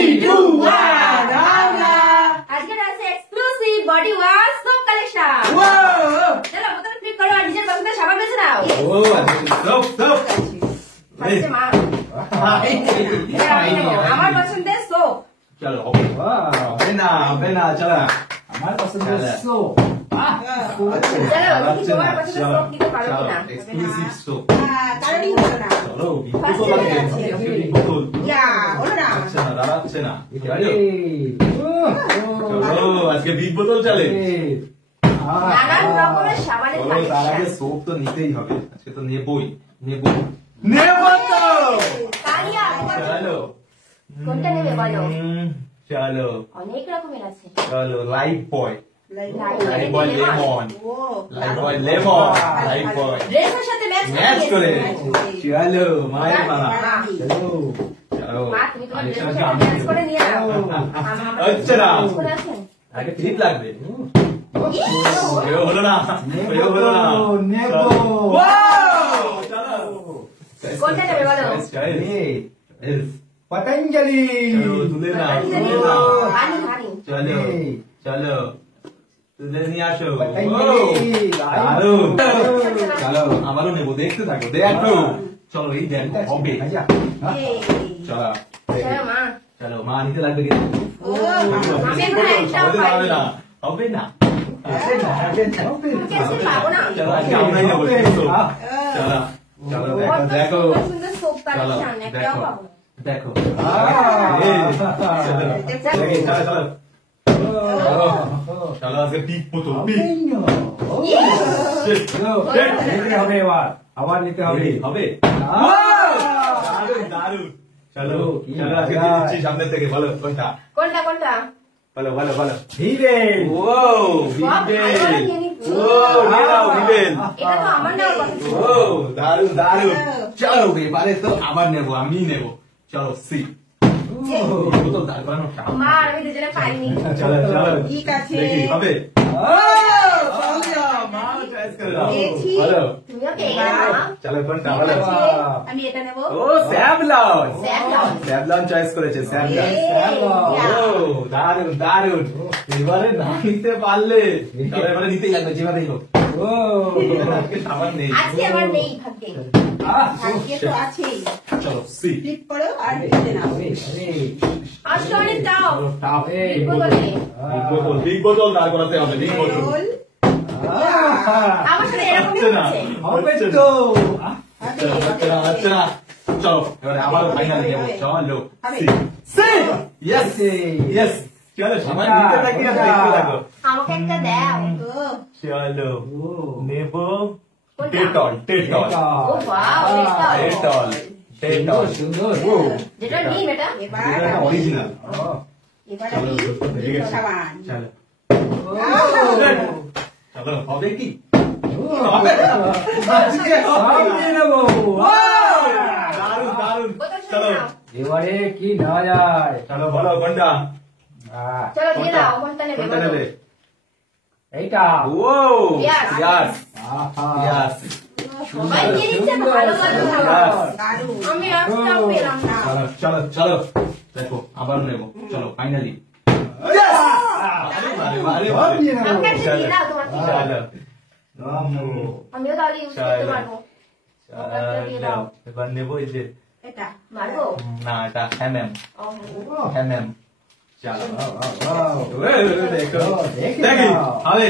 2, 1 আজকে আছে exclusive body wash soap collection চলো বোতল ফ্লিপ করো আর নিজের পছন্দের সাবান বেছে নাও সোপ আজকে মা আমার পছন্দের সোপ চলো হবে না চলো আমার পছন্দের সোপ চলো তোমার পছন্দের সোপ নিতে পারো কিনা এক্সক্লুসিভ সোপ কারণই হলো না চলো বিদ্যুৎ লাগে বিদ্যুৎ হলো না দাঁড়াচ্ছে না চলো আজকে বিগ বোতল চলে নানান রকমের সাবানের তার আগে কালেকশন সোপ তো নিতেই হবে আজকে তো নেবই নেব তো কালিয়া চলো কোনটা নেবে বলো চলো অনেক রকমের আছে চলো লাইফ বয় লাইফ বয় লেমন ও লাইফ বয় লেমন লাইফ বয় ড্রেসের সাথে ম্যাচ করে চলো মায়ের মালা চলো মা তুমি তোমার ড্রেসের সাথে ম্যাচ করে নিয়ে নাও আচ্ছা না করে আছেন আগে ক্লিপ লাগবে হলো না হলো না নেবো চলো কোনটা নেবে বলো পতঞ্জলি তুলে না হানি হানি চলো চলো তুলে নিয়ে আসো পতঞ্জলি চলো আমারও নেবো দেখতে থাকো দেখো চলো এই দেখো হবে চলো চলো মা চলো মা নিতে লাগবে কিন্তু ও হবে না হবে না কেসে পাবো না চলো আজকে আমরাই নেবো চলো চলো দেখো দেখো সুন্দর সোপ কালেকশন একটাও পাবো না দেখো চলো চলো আজকে পিক বোতল পিক নিতে হবে এবার আবার নিতে হবে হবে দারুন দারুন চলো চলো আজকে দিয়ে দিচ্ছি সামনে থেকে বলো কোনটা কোনটা কোনটা বলো বলো বলো হিরে ও ভিভেল ও নাও ভিভেল এটা তো আমার নেওয়ার কথা ছিল ও দারুন দারুন চলো এবারে তো আবার নেবো আমি নেবো চলো সি বোতল দাঁড় করানো মা আর আমি দুজনে পাইনি চলো চলো ঠিক আছে দেখি হবে পেয়েছি। বলো তুমিও পেয়ে গেলে মা চলো কোনটা বলো আমি এটা নেব ও স্যাভলন স্যাভলন। স্যাভলন চয়েস করেছে স্যাভলন ও দারুন দারুন এবারে না নিতে পারলে তবে এবারে নিতেই লাগবে যেভাবেই হোক ও আজকে সাবান নেই আজকে আমার নেই ভাগ্যে আজকে তো আছেই চলো সি ঠিক করো আর নিতে নাও আজকে অনেক দাও টাপ বিগ বোতল দাঁড় করাতে হবে বিগ বোতল রোল আমার সাথে এরকমই হচ্ছে না হচ্ছে হবে তো হচ্ছে না চলো এবারে আবারও ফাইনাল নেবো চলো সি ইয়েস ইয়েস চলো সাবান নিতে থাকি আর দেখতে থাকো আমাকে একটা দাও ও চলো নেবো কোনটা? টেটল টেটল ও ওয়াও এটা টেটল টেটল সুন্দর যেটা নিম এটা এবার অরিজিনাল এবার চলো আমি হয়ে গেছে সাবান চলো চলো হবে কি দারুন দারুন বোতল চলো সাথে নাও এবারে কি নেওয়া যায় চলো বলো কোনটা চলো দিয়ে দাও কোনটা নেবে কোনটা বলো নেবে এইটা ও Yes. ইয়াস আহা ইয়াস সবাই নিয়ে নিচ্ছে ভালো ভালো দারুণ আমি একটাও পেলাম না চলো চলো চলো দেখো আবার নেবো চলো ফাইনালি আমাকে একটা দিয়ে দাও তোমার থেকে। চলো আমিও তাহলে ইউজ করতে পারবো আমাকে একটা দিয়ে দাও এবার নেবো এই যে এটা মারবো না এটা এমএম ও এমএম চলো দেখো দেখো দেখি হবে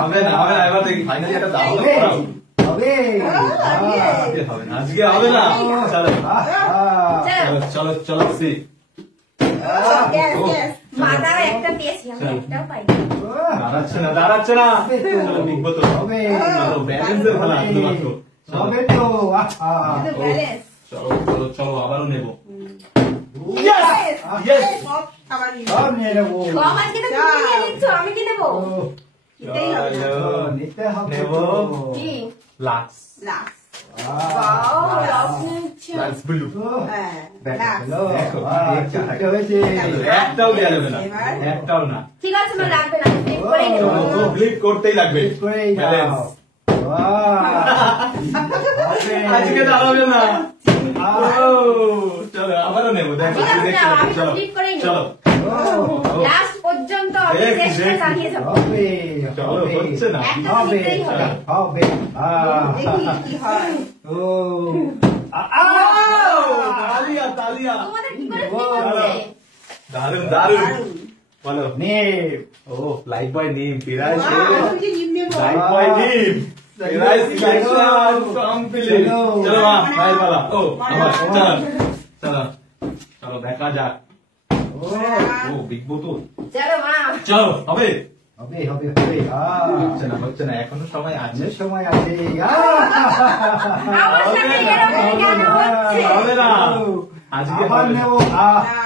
হবে না হবে না এবার দেখি ফাইনালি একটা দাও তো করাও হবে আজকে হবে না আজকে হবে না চলো চলো চলো চলো সি গ্যাস গ্যাস মাদার একটা পেয়েছি আমি একটাও পাই দাঁড়াচ্ছে না চলো বিগ বোতল হবে চলো ব্যালেন্সের ভালো আসলে মাত্র হবে তো আহা কিন্তু ব্যালেন্স চলো চলো চলো আবারও নেবো ইয়েস Yes. সব খাবার নিয়ে সব নিয়ে নেবো কম আজকে তো তুমি নিয়ে নিচ্ছ আমি কি নেবো নিতেই হবে না। চলো নিতে হবে নেবো কি লাক্স লাক্স বাও লস নিচ্ছে লাক্স ব্লু হ্যাঁ দেখো লাক্স দেখো হয়েছে একটাও দেওয়া যাবে না এবার? একটাও না ঠিক আছে আমার লাগবে না আমি flip করেই নেবো চলো তো ক্লিক করতেই লাগবে ঠিক করেই দাও ব্যালেন্স বাহ আজকে দাঁড়াবে না ও চলো আবারও নেবো দেখো ঠিক আছে, দেখতে নাও, থাকো, আমি চলো flip করেই নেবো। চলো লাস্ট পর্যন্ত আমি দেখি, চেষ্টা দেখি। চালিয়ে যাবো। হবে চলো হবে হচ্ছে না একটা তো হবে নিতেই হবে। হবে দেখি কি হয়। ও তালিয়া তালিয়া তোমাদের কি করে Wow. flip হচ্ছে? দারুন দারুন দারুণ। বলো নে ও লাইফ বয় নিম ফিরাই Wow, তুমি যে নিম নেবো। লাইফ বয় নিম ফিরাই সিলেকশন কমপ্লিট চলো। চলো মা ভাই বলা ও মানা। আবার চলো চলো চলো দেখা যাক ও ও বিগ বোতল চলো মা। চলো হবে হবে হবে হবে হচ্ছে না এখনো সময় আছে যে সময় আছে আমার সাথে এরকম কেন হচ্ছে? হবে না আজকে আবার হবে না। নেব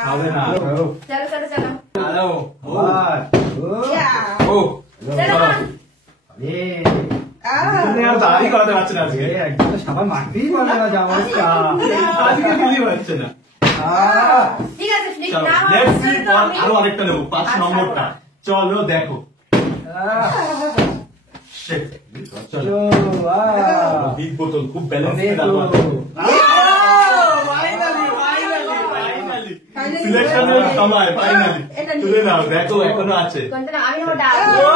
হবে না চলো চলো চলো হ্যালো ও আবার Yeah. ও চলো মা। এ তুমি আর দাঁড়ি করাতে পারছে না আজকে একদম তো সাবান মাখতেই পারবে না জামার আজকে দিলি পারছে না ঠিক আছে flip চলো নাও। লেটস সি তো আমি- আরো আরেকটা নেবো 5 আচ্ছা, নম্বরটা চলো দেখো শিট চলো বিগ বোতল খুব ব্যালেন্স করে দাও ফাইনালি সিলেকশনের সময় ফাইনালি এটা নিয়ে তুলে নাও দেখো এখনো আছে কোনটা নাও? আমি নেবো ডাব। ও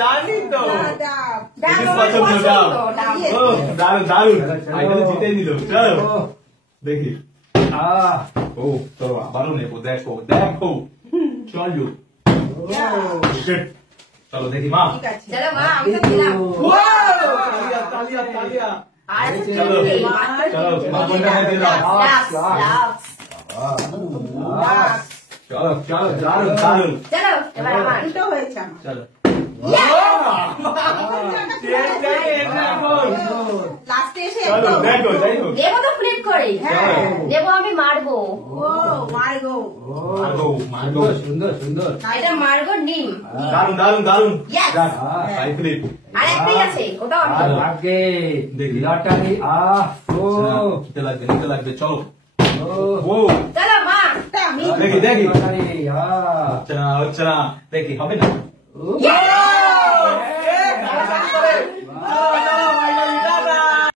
জানি তো ডাব। ডাব এটা আমার পছন্দ, পছন্দ, ডাব। ডাব। ও দারুন দারুন চলো, চলো। ফাইনালি জিতে নিল চলো দেখি ও চলো আবারও নেবো দেখো দেখো চলো Shit. চলো দেখি মা ঠিক আছে। চলো মা, আমি তো দিলাম। তালিয়া তালিয়া তালিয়া আর চলো এই চলো তোমার বোনটা হাতে দাও লাস্ট, লাস্ট। চলো চলো দারুন দারুন চলো, এবার আমার। দুটো হয়েছে আমার। চলো লাস্টে এসে চলো একদম। দেখো যাই হোক দেবো তো flip করে। হ্যাঁ। দেবো আমি মারবো। ও মাই গো। মারগো মারগো সুন্দর সুন্দর এটা মারবো নিম। দারুন দারুন দারুন Yes. যাক ফাইভ ফ্লিপ আর একটাই আছে, ওটাও আমি আর দেবো। আগে দেখি। লটারি ও নিতে লাগবে চলো ও ও চলো মা। এটা আমি দেখি দেখি লটারি হচ্ছে না দেখি হবে না ও Yes!